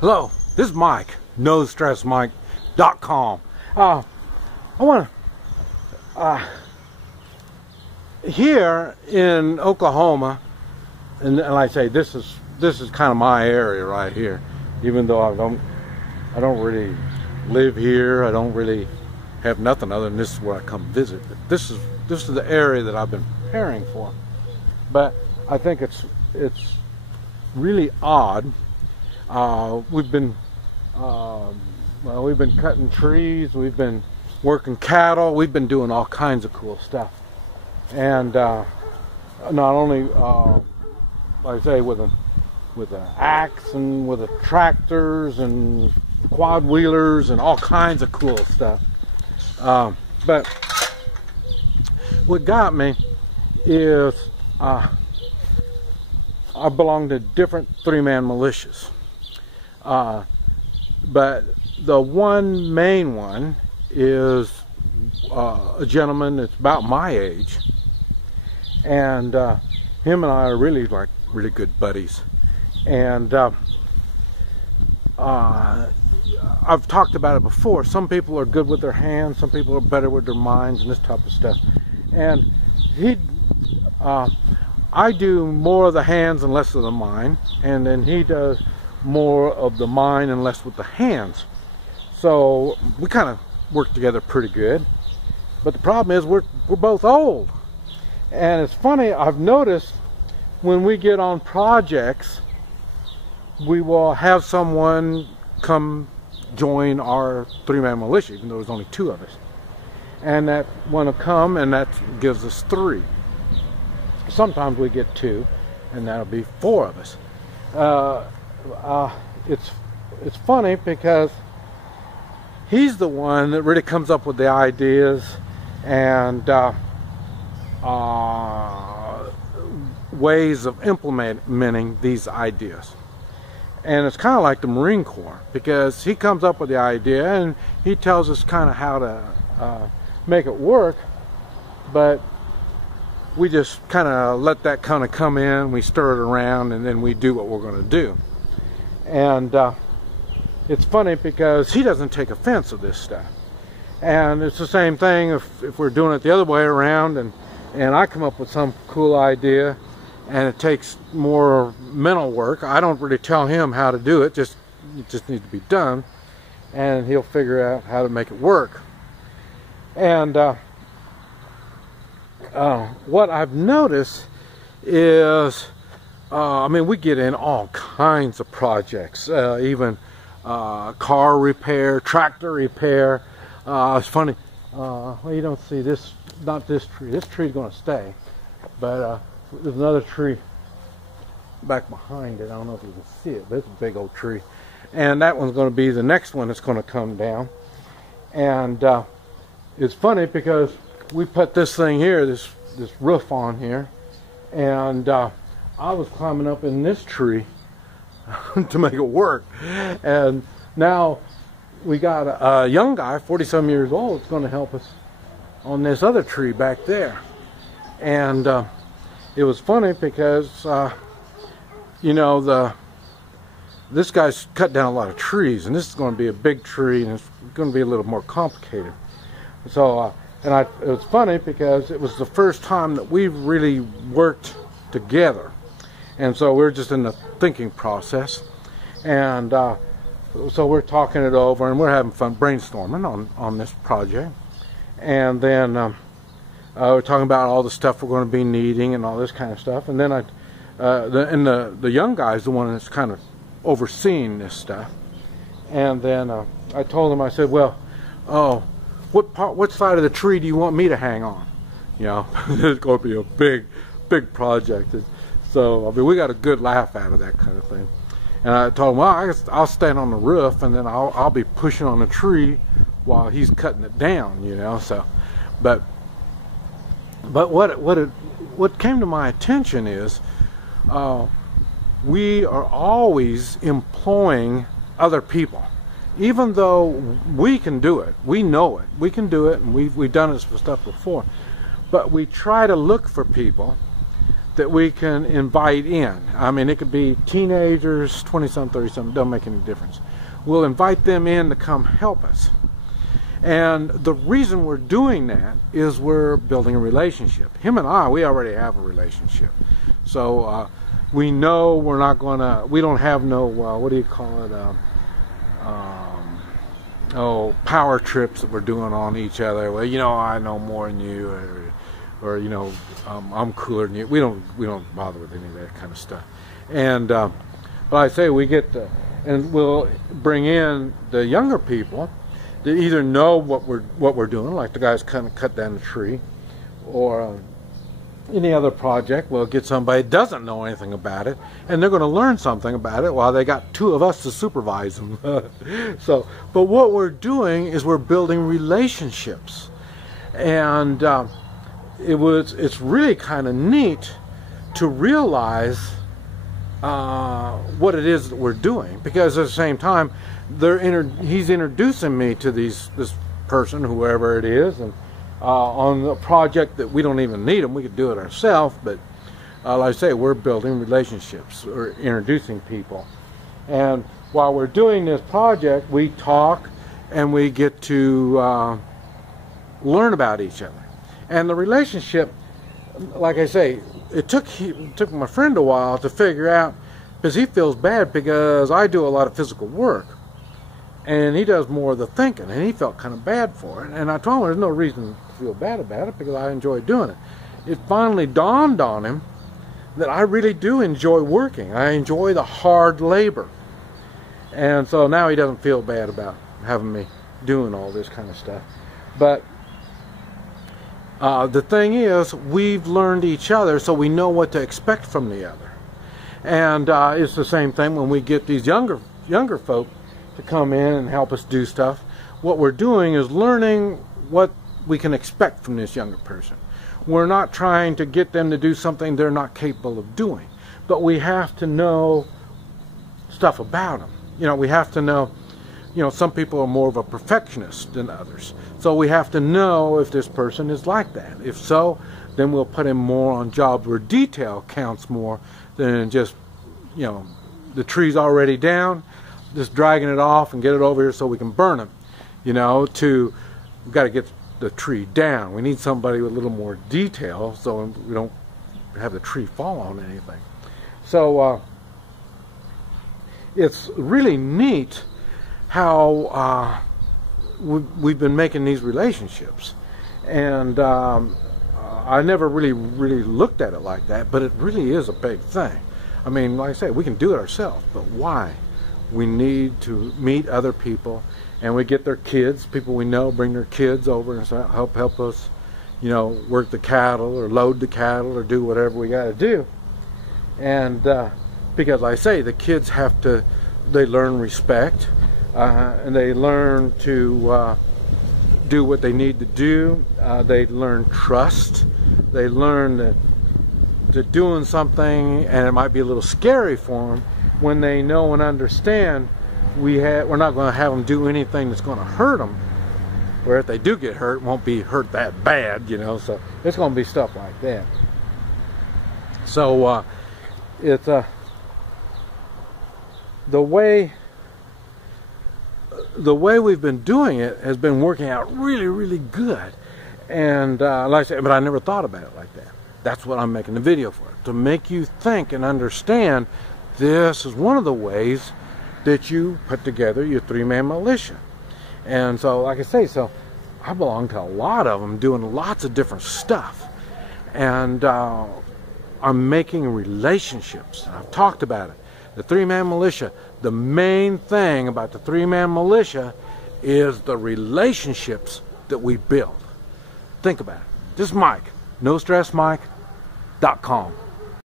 Hello, this is Mike, NoStressMike.com. I want to, here in Oklahoma, and like I say, this is kind of my area right here. Even though I don't really live here, I don't really have nothing other than this is where I come visit. But this is the area that I've been preparing for. But I think it's really odd. We've been cutting trees, we've been working cattle, we've been doing all kinds of cool stuff. And not only like I say, with an axe and with tractors and quad wheelers and all kinds of cool stuff. But what got me is I belong to different three-man militias. But the one main one is a gentleman that's about my age, and him and I are really good buddies. And I've talked about it before. Some people are good with their hands, some people are better with their minds, and this type of stuff. And I do more of the hands and less of the mind, and then he does more of the mind and less with the hands. So we kind of work together pretty good. But the problem is we're both old. And it's funny, I've noticed when we get on projects, we will have someone come join our three-man militia, even though there's only two of us. And that one will come, and that gives us three. Sometimes we get two, and that'll be four of us. It's funny because he's the one that really comes up with the ideas and ways of implementing these ideas. And it's kind of like the Marine Corps, because he comes up with the idea and he tells us kind of how to make it work, but we just kind of let that kind of come in, we stir it around, and then we do what we're going to do. And it's funny because he doesn't take offense of this stuff. And it's the same thing if we're doing it the other way around, and I come up with some cool idea and it takes more mental work. I don't really tell him how to do it, it just needs to be done, and he'll figure out how to make it work. And what I've noticed is, I mean, we get in all kinds of projects, even car repair, tractor repair. It's funny, well, you don't see this, not this tree. This tree's going to stay, but there's another tree back behind it. I don't know if you can see it, but it's a big old tree. And that one's going to be the next one that's going to come down. And it's funny because we put this thing here, this roof on here, and I was climbing up in this tree to make it work. And now we got a young guy, 40-some years old, that's going to help us on this other tree back there. And it was funny because you know, this guy's cut down a lot of trees, and this is going to be a big tree, and it's going to be a little more complicated. So it was funny because it was the first time that we've really worked together, and so we're just in the thinking process. And so we're talking it over, and we're having fun brainstorming on this project. And then we're talking about all the stuff we're going to be needing and all this kind of stuff. And then the young guy's the one that's kind of overseeing this stuff. And then I told him, I said, well, what side of the tree do you want me to hang on? You know, it's going to be a big project. So I mean, we got a good laugh out of that kind of thing. And I told him, well, I guess I'll stand on the roof, and then I'll be pushing on the tree while he's cutting it down, you know. So, but what came to my attention is we are always employing other people, even though we can do it, we know it, we can do it, and we've done this for stuff before. But we try to look for people that we can invite in. I mean, it could be teenagers, 20-some, 30-some, don't make any difference. We'll invite them in to come help us. And the reason we're doing that is we're building a relationship. Him and I, we already have a relationship. So we know we're not gonna, we don't have no, what do you call it, power trips that we're doing on each other. Well, you know, I know more than you, or you know, I'm cooler than you. We don't bother with any of that kind of stuff. And but I say we get to, and we'll bring in the younger people that either know what we're doing, like the guys kind of cut down the tree, or any other project. We'll get somebody that doesn't know anything about it, and they're going to learn something about it while they got two of us to supervise them. So, but what we're doing is we're building relationships, and it's really kind of neat to realize what it is that we're doing, because at the same time he's introducing me to this person, whoever it is, and on a project that we don't even need them. We could do it ourselves, but like I say, we're building relationships or introducing people. And while we're doing this project, we talk and we get to learn about each other. And the relationship, like I say, it took my friend a while to figure out, because he feels bad because I do a lot of physical work and he does more of the thinking, and he felt kind of bad for it. And I told him there's no reason to feel bad about it because I enjoy doing it. It finally dawned on him that I really do enjoy working. I enjoy the hard labor. And so now he doesn't feel bad about having me doing all this kind of stuff. But the thing is, we've learned each other, so we know what to expect from the other. And it's the same thing when we get these younger folk to come in and help us do stuff. What we're doing is learning what we can expect from this younger person. We're not trying to get them to do something they're not capable of doing, but we have to know stuff about them. You know, we have to know, you know, some people are more of a perfectionist than others. So we have to know if this person is like that. If so, then we'll put him more on jobs where detail counts more than just, you know, the tree's already down, just dragging it off and get it over here so we can burn it. You know, we've got to get the tree down. We need somebody with a little more detail so we don't have the tree fall on anything. So it's really neat how we've been making these relationships, and I never really looked at it like that, but it really is a big thing. I mean, like I say, we can do it ourselves, but why? We need to meet other people, and we get their kids, people we know, bring their kids over and help us, you know, work the cattle or load the cattle or do whatever we got to do. And because like I say, the kids they learn respect, and they learn to do what they need to do. They learn trust. They learn that doing something, and it might be a little scary for them, when they know and understand we're not going to have them do anything that's going to hurt them, or if they do get hurt, it won't be hurt that bad, you know. So it's going to be stuff like that. So it's the way we've been doing it has been working out really good. And like I said, but I never thought about it like that. That's what I'm making the video for, to make you think and understand this is one of the ways that you put together your three-man militia. And so, like I say, so I belong to a lot of them doing lots of different stuff. And I'm making relationships. I've talked about it. The three-man militia, the main thing about the three-man militia is the relationships that we build. Think about it. This is Mike, NoStressMike.com.